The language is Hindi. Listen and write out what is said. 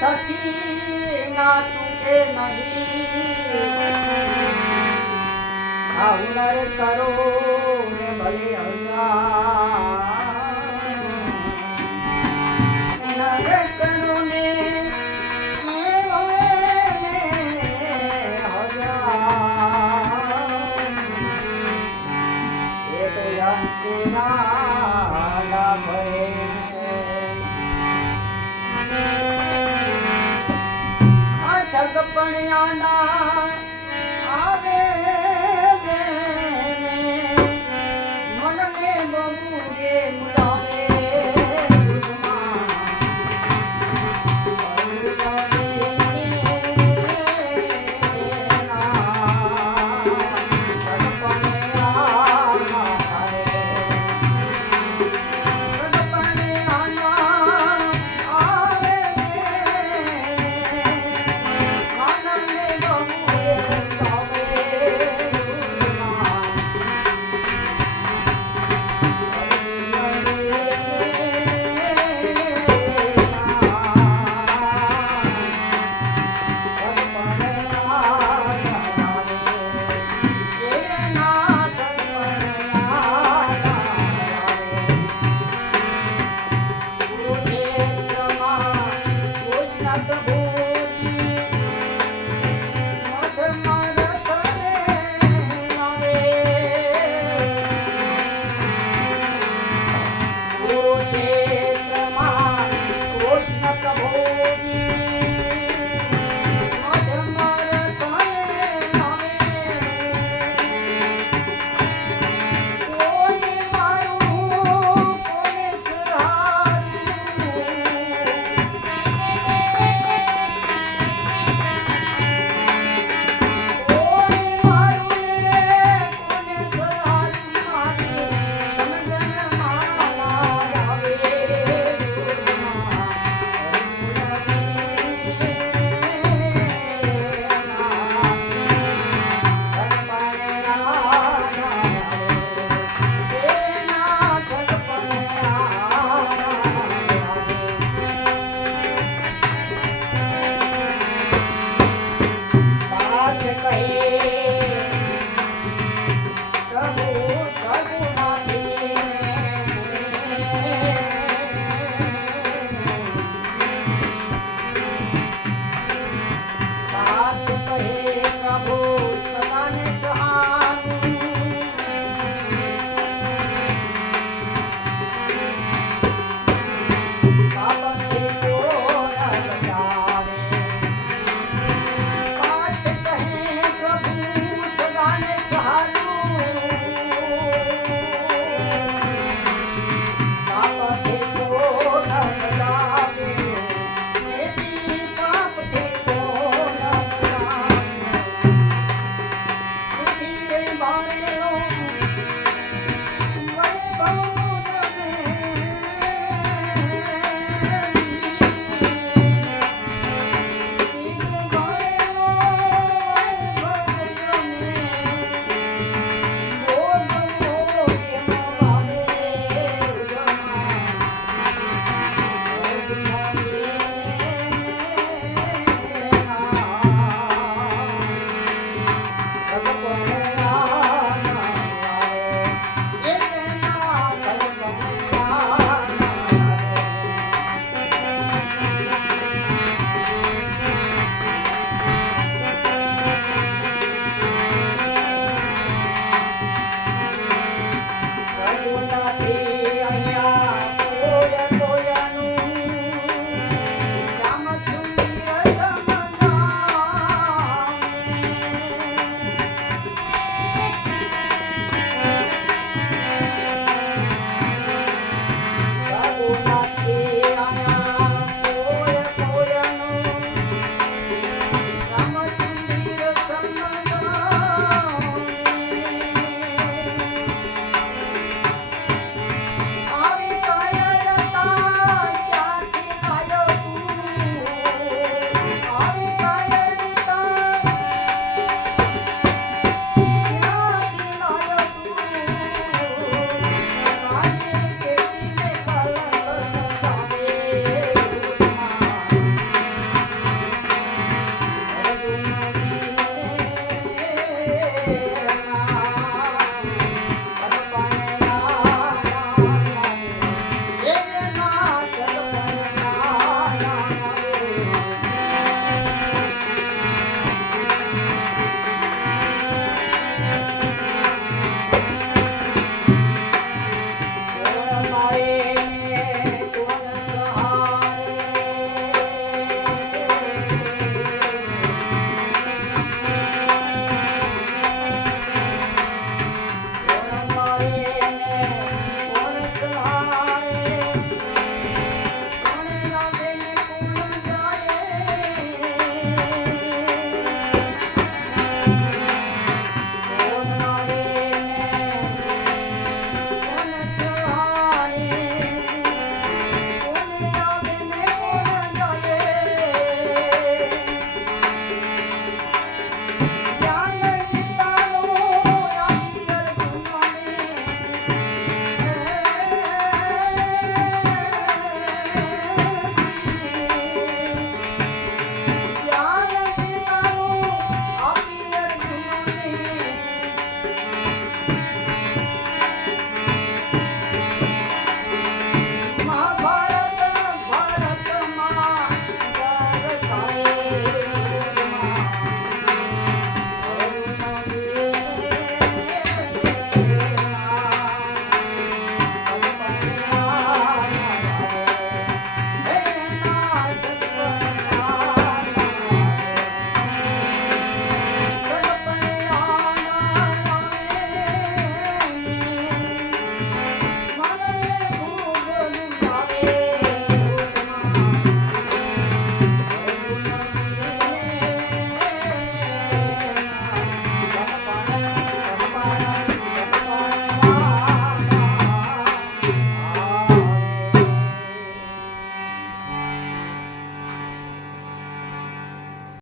सखी ना चुके नहीं। नर करो ने भले हम பணியாண்டார் Oh, yeah.